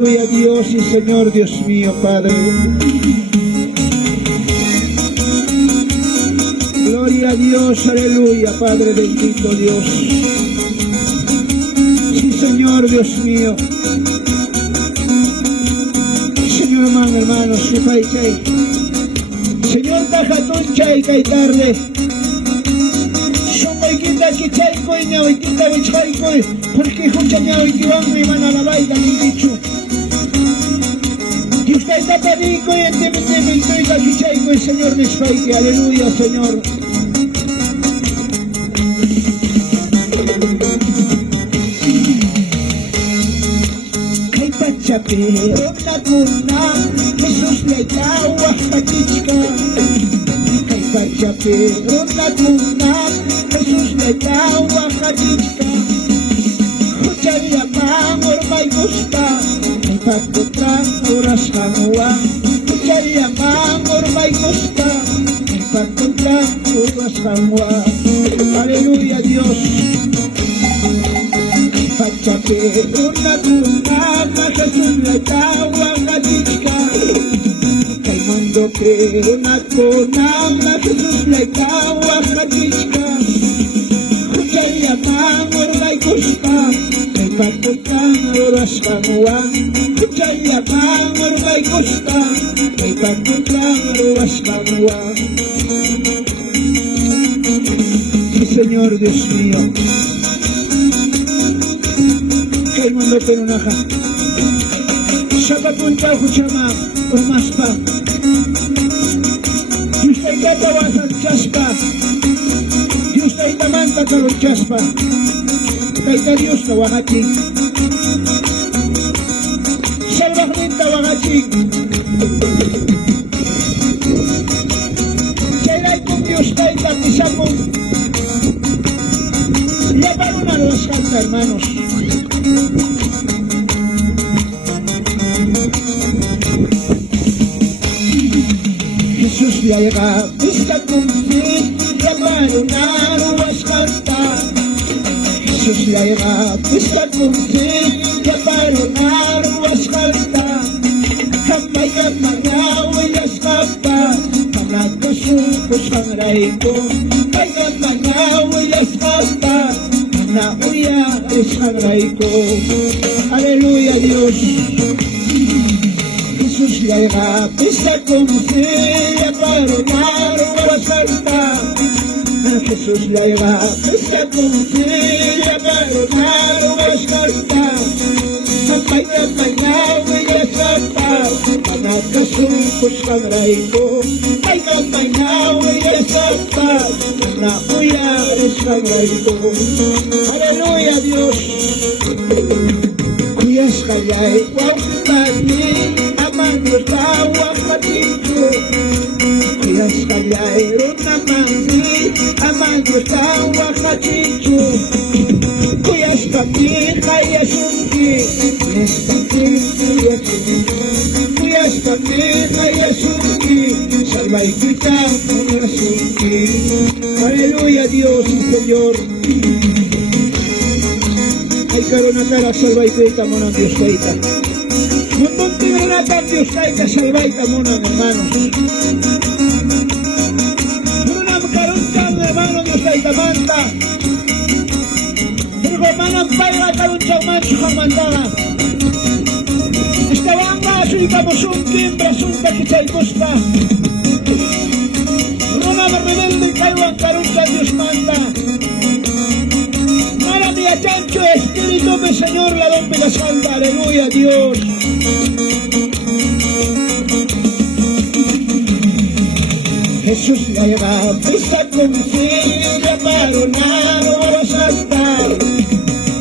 Gloria a Dios y Señor Dios mío, Padre. Gloria a Dios, aleluya, Padre bendito Dios. Sí, Señor Dios mío. Señor hermanos, Señor, tajatun chay kay tarde. Sumay kita kichay koy niya, oy kita wichay koy. Porque escucha niya, oy tiwang may manalabay, dahil dicho. Y usted está panico y entendiendo y la quichaico el Señor me espaite, aleluya, Señor. Kay pachapero na kuna, Jesus le tawa patichka. Kay pachapero na kuna, Jesus le tawa patichka. Huchari amor may gusta. Pagkutra oras kanwa, kuchari amor may gusta. Pagkutra oras kanwa, aleluya Dios. Pagkapero na tumama, Jesus le tawa kadichka. Kay mundo pero na kunama, Jesus le tawa kadichka. Kuchari amor may gusta. Pagkutra oras kanwa, kuchari amor may gusta. Pagkutra oras kanwa. Sí, Señor Dios mío. Kay mundo penunaja. Saka punta kuchama, urmaspa. Dios tay katawasan chaspa. Dios tay tamanta kalon chaspa. Kay Dios tawagating. Salvak din tawagating. Kailan kong Diyos tayo pag-isa mo. Labaro na los kanta, hermanos. Jesus llega, está contigo. Labaro na los kanta. Jesus llega, está contigo. Labaro na los kanta. Kamay kamanaw ay askapa. Panagkasukos ang raiko. Kamay kamanaw ay askapa. Nauyas ang raiko. Aleluya Dios. Jesus llega, está contigo. Labaro na los kanta. Jesus llega, está contigo. Labaro na los kanta. Kamay kamanaw ay askapa. Panagkasukos ang raiko. Kamay kamanaw ay askapa. Nauyas ang raiko. Aleluya Dios. Kuyas kaya'y huwag pati. Amang Diyos tawag patito. Kuyas kaya'y ron naman di. Amang Diyos tawag patito. Kuyas kami kaya sungki. Kuyas kami kaya sungki. Kuyas kami kaya sungki. Salvay kita kaya sungki. Aleluya Dios y Señor. Ay karonatara salvay kita mo ng Diyos kita. Mundong tinanatan Diyos kita salvay kita mo ng hermanos. Pero na magkaroon ka ng hermano Diyos kita manta. Pero kung manampay na karoon sa manso kang mandala. Estaban nga suika mo sungkim, brasunta kita ikusta. Pero na marineldo kayo ang karoon sa Diyos manta. Marami achancho, Espíritu del Señor la rompe la salva, aleluya Dios. Jesús la lleva, está contigo, labaro na los altar.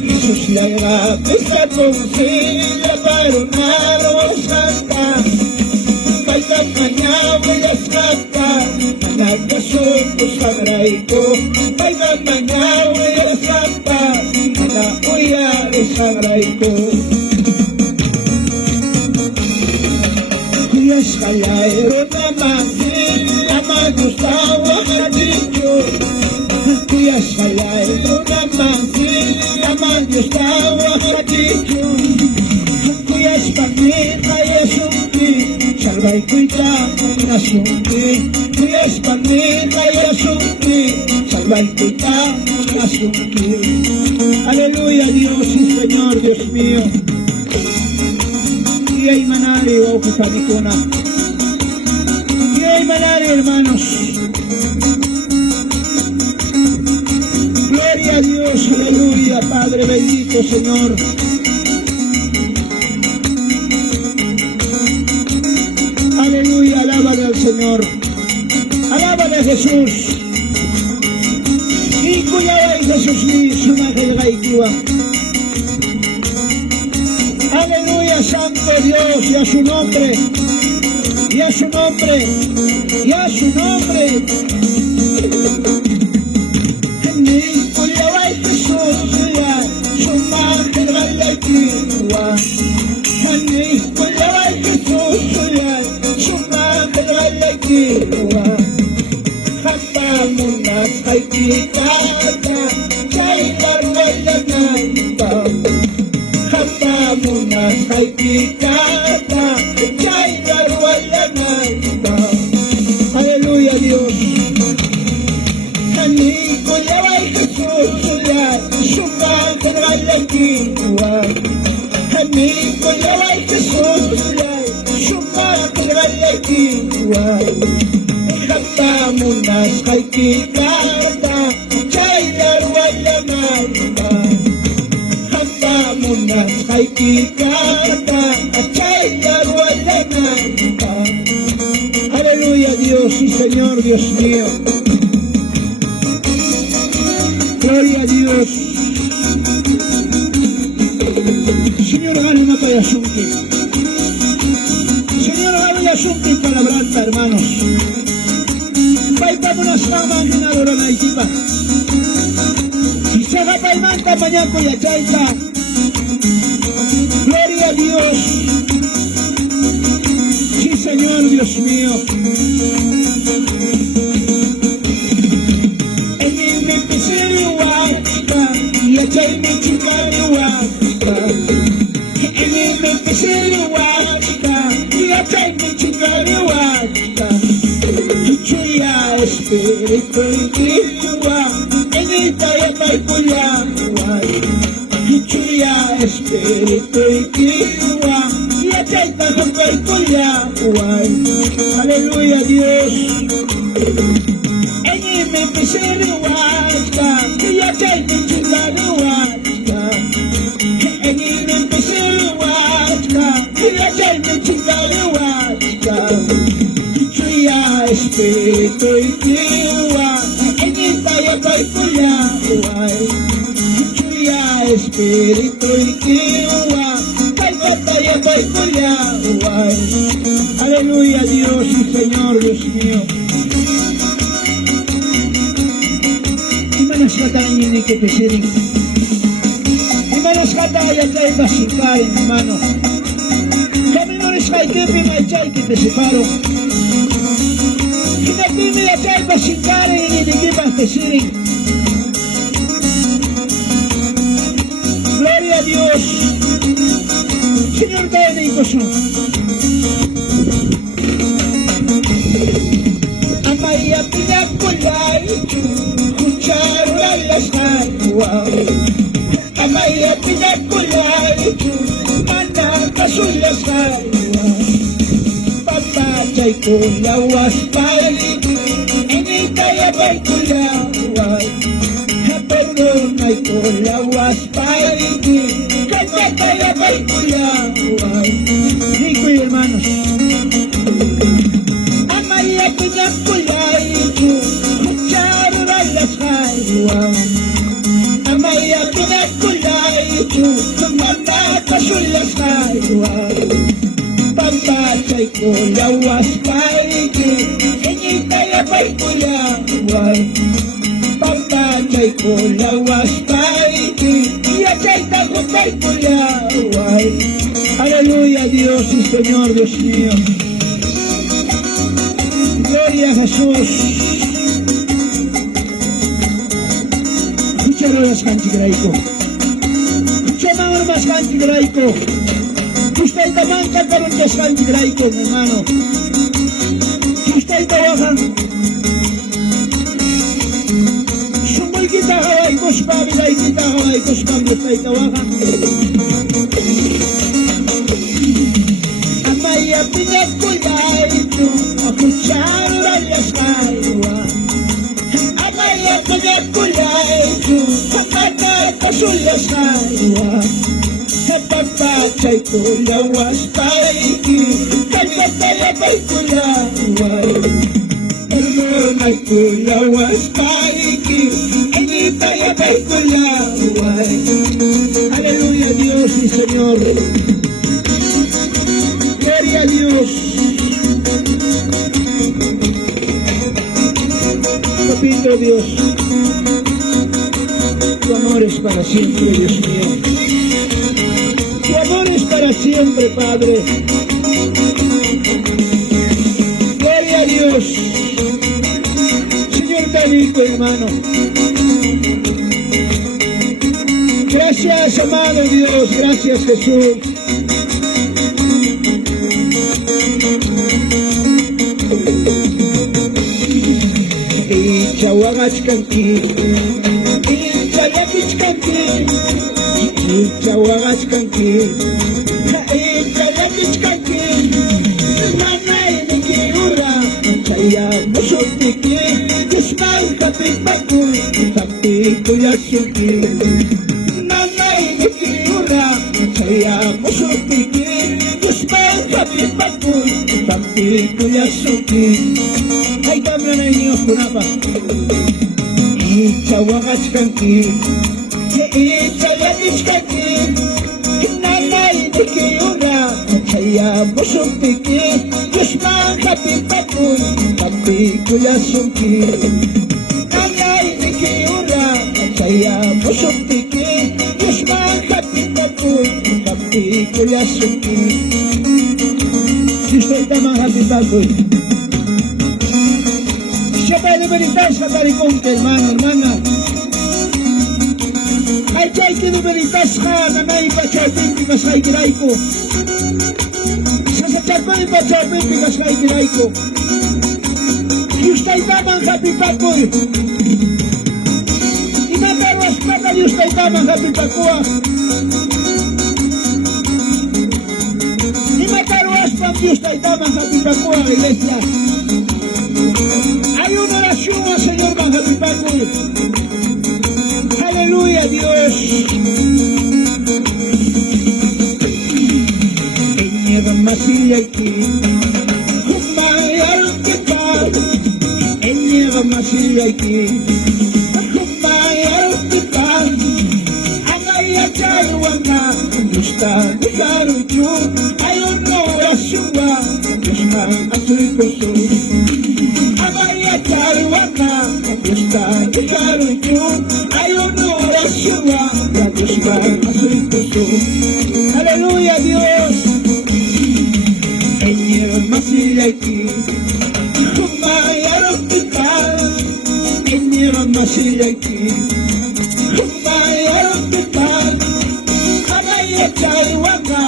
Jesús la lleva, está contigo, labaro na los altar. Baila mañana y escapa, nagkasukos ang raiko. Baila mañana y escapa, nauyas ang raiko. Kuyas kaya'y ron naman din. Amang Diyos tawag patito. Kuyas kaya'y ron naman din. Amang Diyos tawag patito. Kuyas Panita Yasunki, Salvai Kuita Yasunki, Kuyas Panita Yasunki, Salvai Kuita Yasunki. Aleluya, Dios y Señor, Dios mío. Y hay manari, Ocupanicuna. Y hay manari, hermanos. Gloria a Dios, aleluya, Padre bendito, Señor. Aleluya, alábale al Señor. Alábale a Jesús. Y cuidado Jesús mismo, aleluya, santo Dios, y a su nombre, y a su nombre, y a su nombre. Ni cuidado Jesús, ya, su madre la quiwa. Ni cuidado Jesús, ya, su madre la quiwa. Muna Haikikata, Chailar Walananda. Hata Muna Haikikata, Chailar Walananda. Aleluya, Dios. Hani Kuyawai Jesús, ya, Suma Kuralakiwa. Hani Kuyawai Jesús, ya, Suma Kuralakiwa. Hata Munas Haikikata, Chailar Walananda. Hata Munas Haikikata, Chailar Walananda. Aleluya, Dios y Señor, Dios mío. Gloria a Dios. Señor, gana una payasunki. Señor, gana una sunki para Branta, hermanos. Vámonos a una hora na equipa. Y se va para el manta mañana y achaita. Gloria a Dios. Sí, Señor, Dios mío. En el me empecé de huaca y achaita chica de huaca. En el me empecé de huaca y achaita chica de huaca. Chuya espíritu ikiwa, enita ya paikuya, Chuya espíritu ikiwa, ya chaita ya paikuya, aleluya Dios. Eni me pisiri wasta, ya chaita chica de wasta. Eni me pisiri wasta, ya chaita chica de wasta. Espíritu ikiwa, enita ya paikuya, Chuya espíritu ikiwa, paikota ya paikuya, aleluya Dios y Señor, Dios mío. Imanas katayin ni kitesirin. Imanas katayin kay basikain, hermano. Kami nuris kay kipi may chay kitesiparo. Kinatimi ya chay basikari inidigibang tesirin. Gloria a Dios. Señor, tayo na ikoso. Amaya pinakulay, kucharo lalas hagwa. Amaya pinakulay, manakasulas hagwa. Papachay ko lawas pay, enita ya pay ko laway. Hapagumay ko lawas pay, kanta ya pay ko laway. Rico y hermanos. Amaya pinakulay, kucharo lalas hagwa. Amaya pinakulay, manakasulas hagwa. Pampachay ko lawas pay, enita ya pay ko laway. Pampachay ko lawas pay, yachay ko pay ko laway. Aleluya Dios y Señor, Dios mío. Gloria a Jesús. Escucharon las canchigaraiko. Escucharon las canchigaraiko. Usted tamanca karon ka sa Grayco, hermano. Usted tawagan. Sumul kita kaway ko sa pamilay kita kaway ko sa pamilay usted tawagan. Amaya pinagkulay ito, akutsara las kaiwa. Amaya pinagkulay ito, kakakasulas kaiwa. Sa pagpapay ko lawas paiki, kapatayabay ko laway. Ermonay ko lawas paiki, initayabay ko laway. Aleluya, Dios y Señor. Gloria a Dios. Papito Dios, tu amor es para siempre, Dios mío. Tu amor es para siempre, Padre. Gloria a Dios. Señor David, hermano. Gracias, amado Dios. Gracias, Jesús. Chawagachkanki, Chawagachkanki, Chawagachkanki, Chawagachkanki, Nanay nikiura, Chaya musutiki, Kismay kapitbakoy, Kapituyasuki. Nanay nikiura, Chaya musutiki, Kismay kapitbakoy, Kapituyasuki. Ay, dame na inyo kunapa. Chawagachkanki, Chawagachkanki, Nanay nikiura, Chaya musutiki, Kismay kapitbakoy, Kapituyasuki. Nanay nikiura, Chaya musutiki, Kismay kapitbakoy, Kapituyasuki. Sister tamang kapitbakoy. Siya pwede beritas sa talikong ka, hermano, hermana. Ay, kaya kinuberitas ka na naipachopin pikas kay Grayco. Sasakyan mo ipachopin pikas kay Grayco. Yustay tamang kapitbakoy. Inaperwas pa ka yustay tamang kapitbakoy. Inaperwas pa yustay tamang kapitbakoy, iglesia. Hay una oración al Señor Manjapipacul. Aleluya, Dios. Enyega masilla aquí, Kumayar Kipal. Enyega masilla aquí, Kumayar Kipal. Anaya Chayuanga, Gusta Gufaruchu. Hay una oración Dios Manjapipacul. Charuana, está de caruño, hay una oración, la Dios va a su. Aleluya, Dios. Enyeva masilla aquí, Kumayar Kipal. Enyeva masilla aquí, Kumayar Kipal. Anaya Charuana,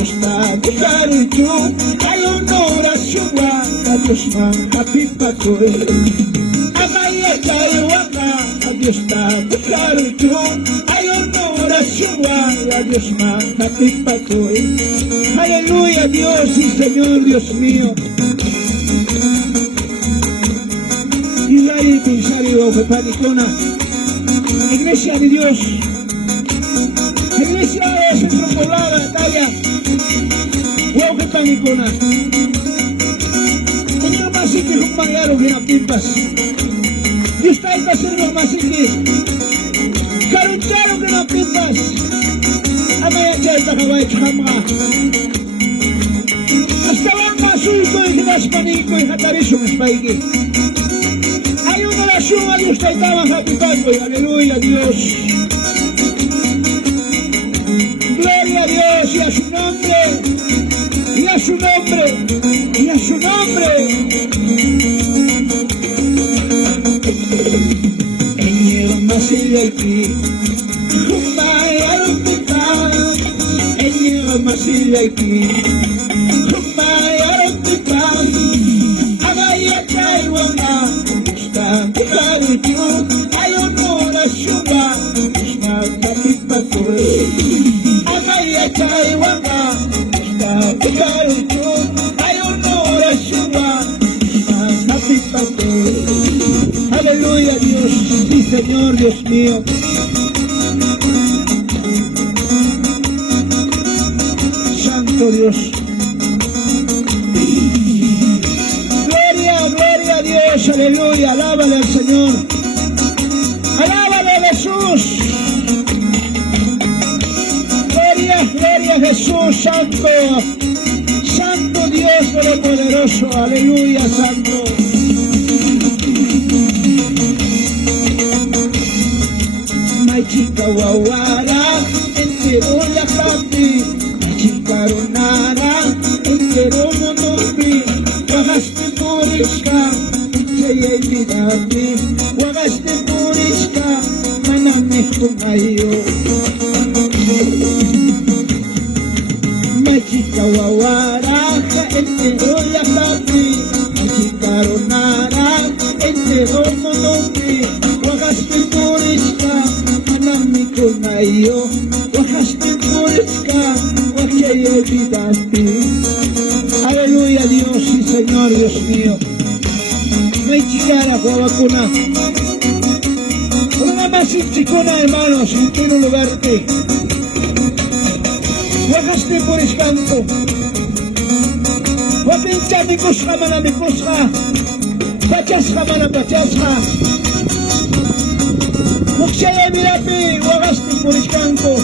está de caruño, hay una oración, la Dios va a Pipacoy. Amaya Chayuana, a Dios está de caruño, hay una oración, la Dios va a Pipacoy. Aleluya, Dios y Señor, Dios mío. Y ahí pensario que panicona. Iglesia de Dios. Iglesia de Centro Poblada, Talla. Wow, que panicona. Masiki humayaro ginapimpas. Dios tayo pasirno masiki. Karucharo ginapimpas. Amaya chay takaway chama. Hasta wang masulto y hinas paniko y hatarisyo mispaigi. Hay una oración a Dios tayo tamang hapipando. Aleluya, Dios. Gloria a Dios y a su nombre. Y a su nombre. Y a su nombre. Masilla aquí, Kumayar Kipal. Enyega masilla aquí, Señor Dios mío. Santo Dios. Gloria, gloria a Dios, aleluya, alábale al Señor. Alábale a Jesús. Gloria, gloria a Jesús, santo. Santo Dios Todopoderoso, aleluya, santo. Chica wawara, entero la papi, chica ronara, entero monopi, wagaste puriska, cheye vidami, wagaste puriska, maname kumayo. Chica wawara, entero la papi, chica ronara, entero monopi, wagaste puriska, Kunayo, wajaste puriska, wajay olvidaste. Aleluya, Dios y Señor, Dios mío. May chikara kwa wakuna. Wala naman si chikuna, hermanos, en qué lugar te. Wajaste puriskanto. Wapincha mikus ka man na mikus ka. Bachas ka man na bachas ka. Muksaya mirapi, wagaste puriskanko.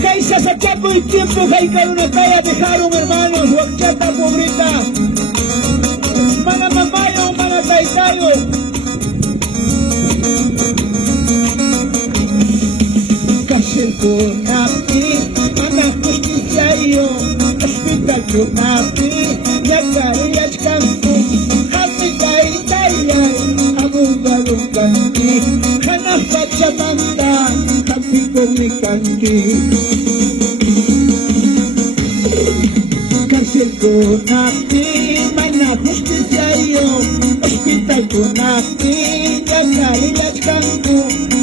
Kaisa sa tiempo y tiempo, kaikaron na kaya dejaron, hermanos, wakchata pobrita. Mga mamayo, mga taytayo. Kasil ko napi, anak justisyayo. Hospital ko napi, nagariyas kanko. Happy taytayay, abong-balong kanti. Hanapat sa manda, happy kong may kanti. Kasil ko napi, mana justisyayo. Hospital ko napi, nagariyas kanko.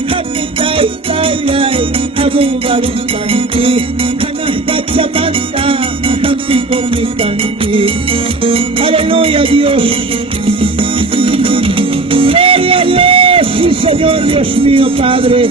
Happy taytayay, abong-balong kanti. Hanapat sa manda, happy kong may kanti. Aleluya, Dios. Gloria a Dios, sí, Señor, Dios mío, Padre.